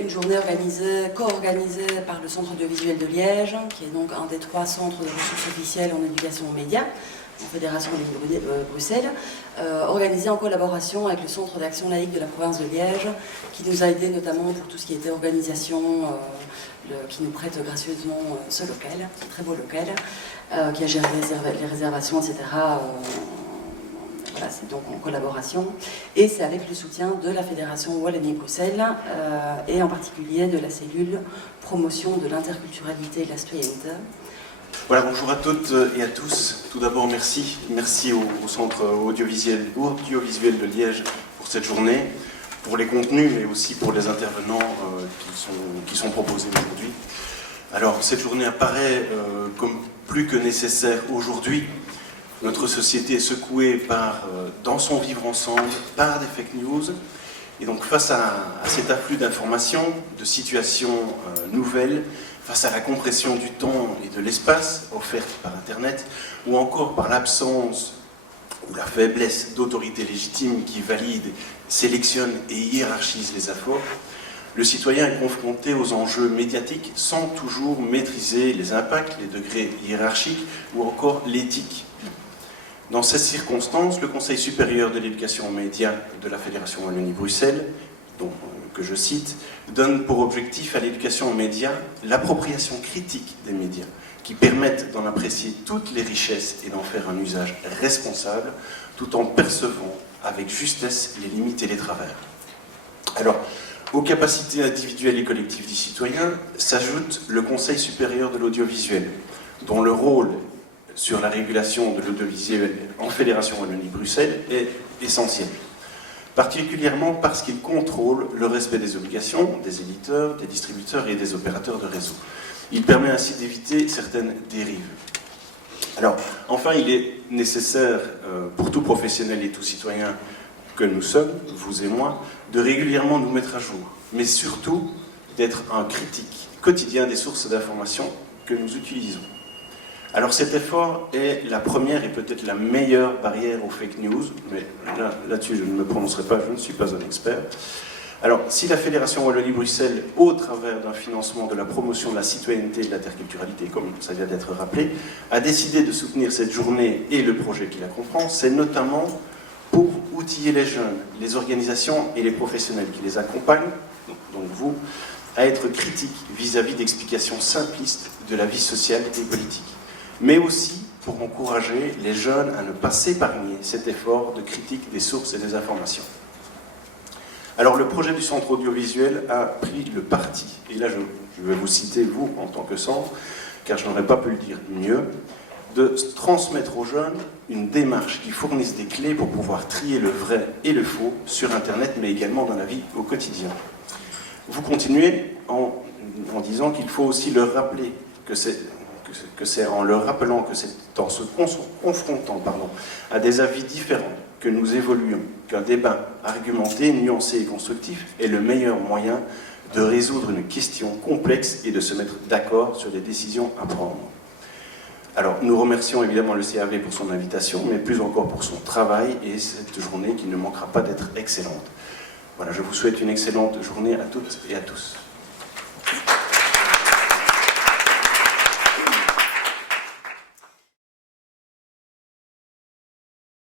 Une journée co-organisée par le Centre audiovisuel de Liège, qui est donc un des 3 centres de ressources officielles en éducation aux médias, en Fédération Wallonie-Bruxelles, organisée en collaboration avec le Centre d'action laïque de la province de Liège, qui nous a aidés notamment pour tout ce qui était organisation, qui nous prête gracieusement ce local, ce très beau local, qui a géré les réservations, etc. Voilà, c'est donc en collaboration, et c'est avec le soutien de la Fédération Wallonie-Bruxelles et en particulier de la cellule promotion de l'interculturalité et de la citoyenneté. Voilà, bonjour à toutes et à tous. Tout d'abord, merci au Centre audiovisuel de Liège pour cette journée, pour les contenus, mais aussi pour les intervenants qui sont proposés aujourd'hui. Alors, cette journée apparaît comme plus que nécessaire aujourd'hui. Notre société est secouée dans son vivre ensemble par des fake news. Et donc face à cet afflux d'informations, de situations nouvelles, face à la compression du temps et de l'espace offerte par Internet, ou encore par l'absence ou la faiblesse d'autorités légitimes qui valident, sélectionnent et hiérarchisent les infos, le citoyen est confronté aux enjeux médiatiques sans toujours maîtriser les impacts, les degrés hiérarchiques ou encore l'éthique. Dans ces circonstances, le Conseil supérieur de l'éducation aux médias de la Fédération Wallonie-Bruxelles, que je cite, donne pour objectif à l'éducation aux médias l'appropriation critique des médias, qui permettent d'en apprécier toutes les richesses et d'en faire un usage responsable, tout en percevant avec justesse les limites et les travers. Alors, aux capacités individuelles et collectives des citoyens s'ajoute le Conseil supérieur de l'audiovisuel, dont le rôle sur la régulation de l'audiovisuel en Fédération Wallonie-Bruxelles est essentiel, particulièrement parce qu'il contrôle le respect des obligations des éditeurs, des distributeurs et des opérateurs de réseau. Il permet ainsi d'éviter certaines dérives. Alors, enfin, il est nécessaire pour tout professionnel et tout citoyen que nous sommes, vous et moi, de régulièrement nous mettre à jour, mais surtout d'être un critique quotidien des sources d'informations que nous utilisons. Alors cet effort est la première et peut-être la meilleure barrière aux fake news, mais là-dessus je ne me prononcerai pas, je ne suis pas un expert. Alors si la Fédération Wallonie-Bruxelles, au travers d'un financement de la promotion de la citoyenneté et de l'interculturalité, comme ça vient d'être rappelé, a décidé de soutenir cette journée et le projet qui la comprend, c'est notamment pour outiller les jeunes, les organisations et les professionnels qui les accompagnent, donc vous, à être critiques vis-à-vis d'explications simplistes de la vie sociale et politique, mais aussi pour encourager les jeunes à ne pas s'épargner cet effort de critique des sources et des informations. Alors le projet du centre audiovisuel a pris le parti, et là je vais vous citer vous en tant que centre, car je n'aurais pas pu le dire mieux, de transmettre aux jeunes une démarche qui fournisse des clés pour pouvoir trier le vrai et le faux sur Internet, mais également dans la vie au quotidien. Vous continuez en disant qu'il faut aussi leur rappeler que c'est en leur rappelant que c'est en se confrontant à des avis différents que nous évoluons, qu'un débat argumenté, nuancé et constructif est le meilleur moyen de résoudre une question complexe et de se mettre d'accord sur des décisions à prendre. Alors, nous remercions évidemment le CAV pour son invitation, mais plus encore pour son travail et cette journée qui ne manquera pas d'être excellente. Voilà, je vous souhaite une excellente journée à toutes et à tous.